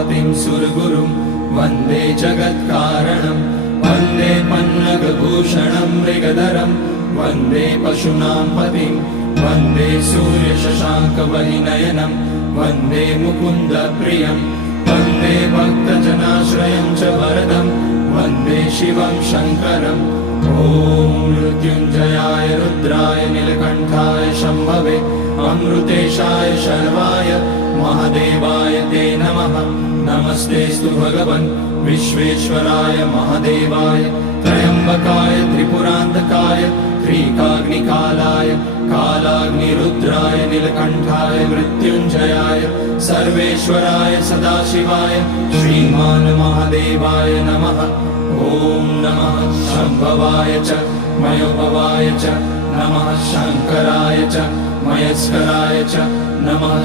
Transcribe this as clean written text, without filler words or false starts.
पतिं सुरगुरुं वन्दे जगत्कारणं वन्दे पन्नगभूषणं मृगधरं वन्दे पशूनां पतिं वन्दे सूर्यशशाङ्कवहिनयनं वन्दे मुकुन्दप्रियं वन्दे भक्तजनाश्रयं च वरदं वन्दे शिवं शङ्करम् ॐ मृत्युञ्जयाय रुद्राय नीलकण्ठाय शम्भवे अमृतेशाय शर्वाय महादेवाय ते नमः। नमस्तेस्तु भगवन् विश्वेश्वराय महादेवाय त्र्यम्बकाय त्रिपुरान्तकाय त्रिकाग्निकालाय कालाग्निरुद्राय नीलकण्ठाय मृत्युञ्जयाय सर्वेश्वराय सदाशिवाय श्रीमान् महादेवाय नमः। ॐ नमः शम्भवाय च मयोभवाय च नमः शङ्कराय च मयस्कराय च नमः